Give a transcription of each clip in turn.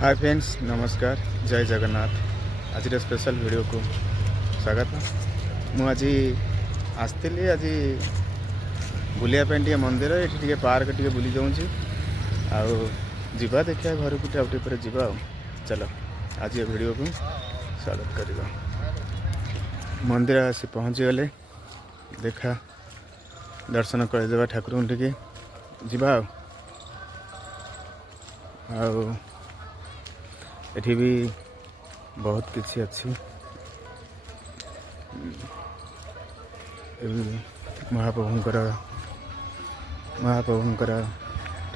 Hi friends, नमस्कार, जय जगन्नाथ। आज स्पेशल वीडियो को स्वागत। मुझे आसती आज बुलायापी मंदिर ये पार्क टे बुली जाऊँ आवा देखा घर को टाउटी पर जा। चलो आज ये वीडियो को स्वागत करवा। मंदिर आसी पहुँची गले, देखा दर्शन करदेवा ठाकुर टे जा। एठी भी बहुत किसी अच्छी महाप्रभुंकर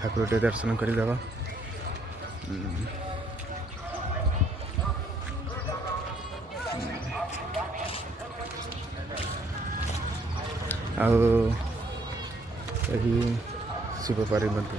ठाकुर टे दर्शन करदेवा। शिव पार्वती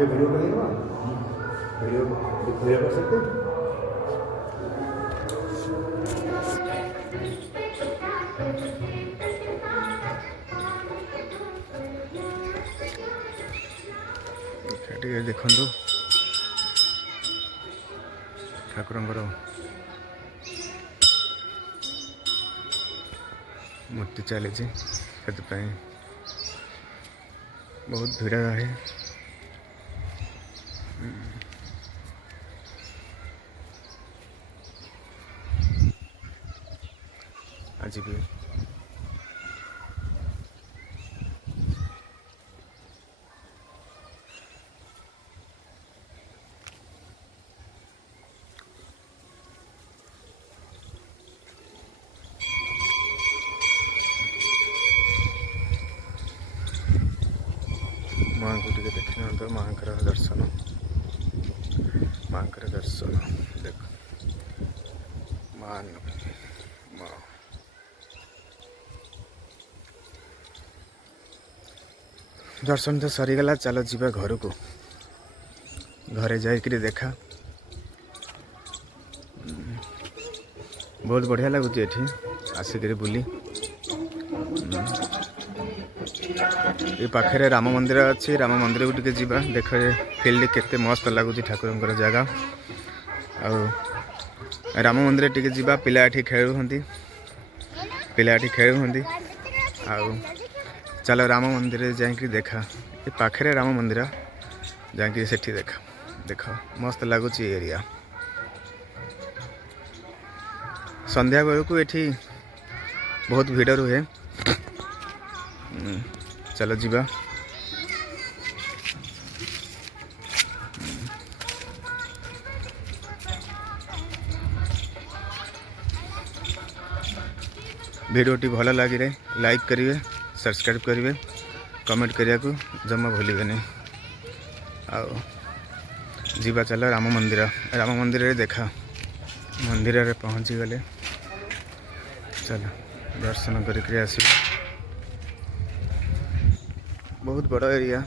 वीडियो करेगा। वीडियो कर सकते हैं। देखु ठाकुर मूर्ति चली बहुत भीड़ है। आज भी माँ को टे देखना तो माँ दर्शन देख माँ दर्शन तो सरीगला। चलो जीवा घर को, घरे जाकर देखा। बहुत बढ़िया लगुच ये आसिक बुली। ये पाखे राम मंदिर अच्छी, राम मंदिर को टे जा देख फील्ड केते मस्त लगुच ठाकुर जगह। राम मंदिर टे जा पिला खेलुंट, आउ चलो राम मंदिर जाकि देखा ये पाखे राम मंदिर जाकि सेठी देखा देख मस्त लगुच एरिया संध्या बेलू ये बहुत भिड़ रुहे चलो जीवा भिडियोटी भल लगे लाइक करेंगे सब्सक्राइब करेंगे कमेंट करिया को जमा भूलिए नहीं आओ जीवा चलो राम मंदिर रे देखा मंदिर रे पहुँची गले चलो दर्शन करके आस बहुत बड़ एरिया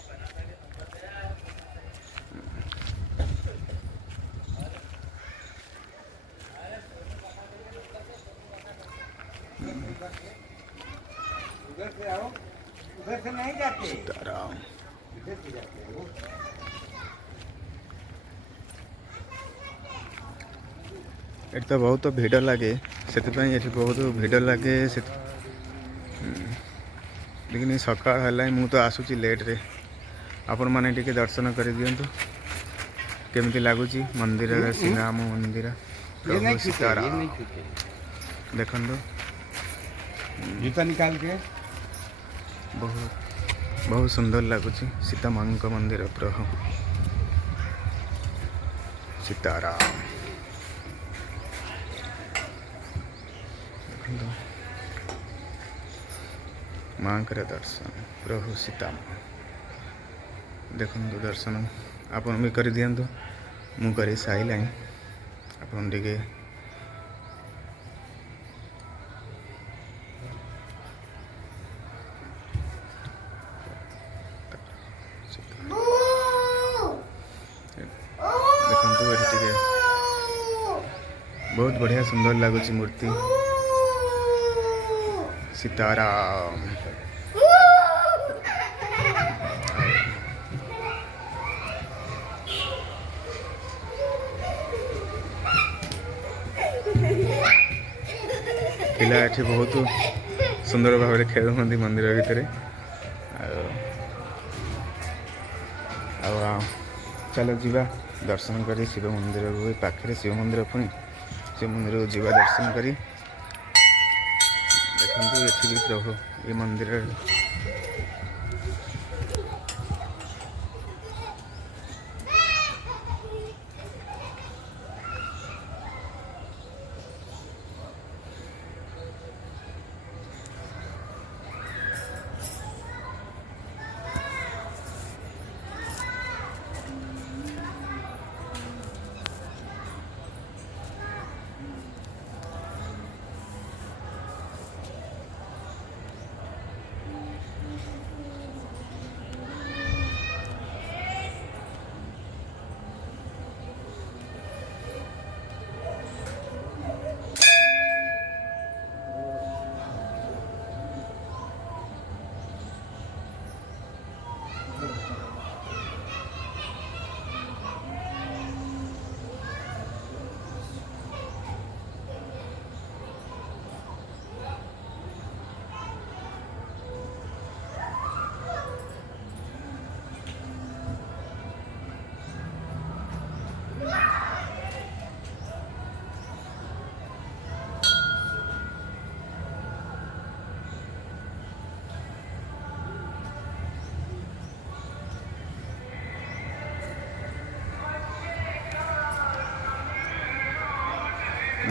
उधर से नहीं जाते सीताराम एट तो बहुत भिड़ लगे से बहुत भिड़ लगे लेकिन सकाळ है मु तो आसूची लेट रे आपण माने टिके दर्शन कर दियंतु केमती लगुच मंदिर श्री राम मंदिर प्रभु सीताराम देखो जूता निकाल के बहुत सुंदर लगुच सीता माँ का मंदिर प्रभु सीताराम माँ का दर्शन प्रभु सीता देखो दर्शन आपन भी कर दियंतु मु कर साइला आपन टिके देखो ये बहुत बढ़िया सुंदर लगुच मूर्ति सीताराम पिला एठी बहुत सुंदर भाव में खेल मंदिर भितर चलो जीवा दर्शन करी शिव मंदिर पाखे शिव मंदिर पुणी शिव मंदिर को जीवा दर्शन करी देखो ये भी प्रभु ये मंदिर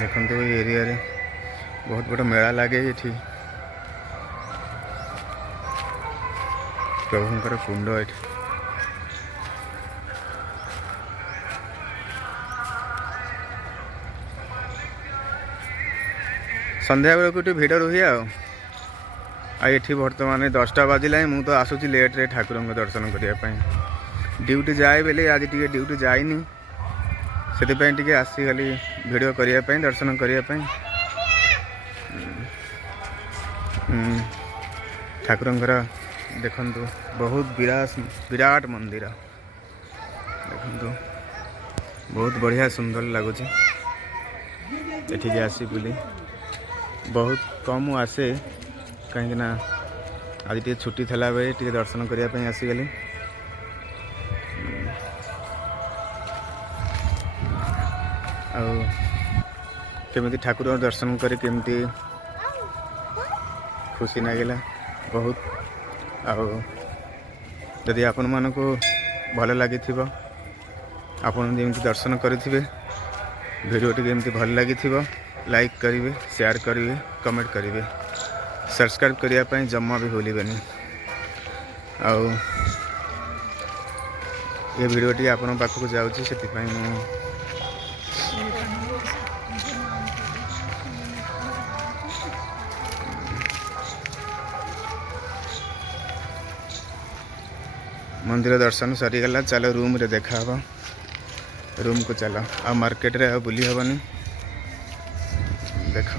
देखो ये एरिया रे बहुत बड़ा मेला लगे ये प्रभुंकर कुंड ये संध्या बेलू भिड़ रुहे आठी बर्तमान 10टा बाजिला मु तो आसूची लेट रे ठाकुर दर्शन करने ड्यूटी जाए बेले आज टी ड्यूटी जाइनी से आसीगली वीडियो करने दर्शन करने ठाकुरंकर देखु बहुत विराट मंदिर देखु बहुत बढ़िया सुंदर लगुच एठिके आसी बुली बहुत कम आसे कहीं आज टे छुट्टी थला बेले टे दर्शन करने आसीगली केमी ठाकुर दर्शन कर केमती खुशी लगिला बहुत। आदि आपण मानक भल लगी आपन जमी दर्शन करेंगे वीडियो टी एमती भल लगी लाइक करेंगे शेयर करेंगे कमेंट करेंगे सब्सक्राइब करने जमा भी भूलिबेनी। ये वीडियो टी आपण पाखक जाऊँगी से मंदिर दर्शन सरीगला चलो रूम रे देखा रूम को चलो आ मार्केट रे बुली हेबनी देख।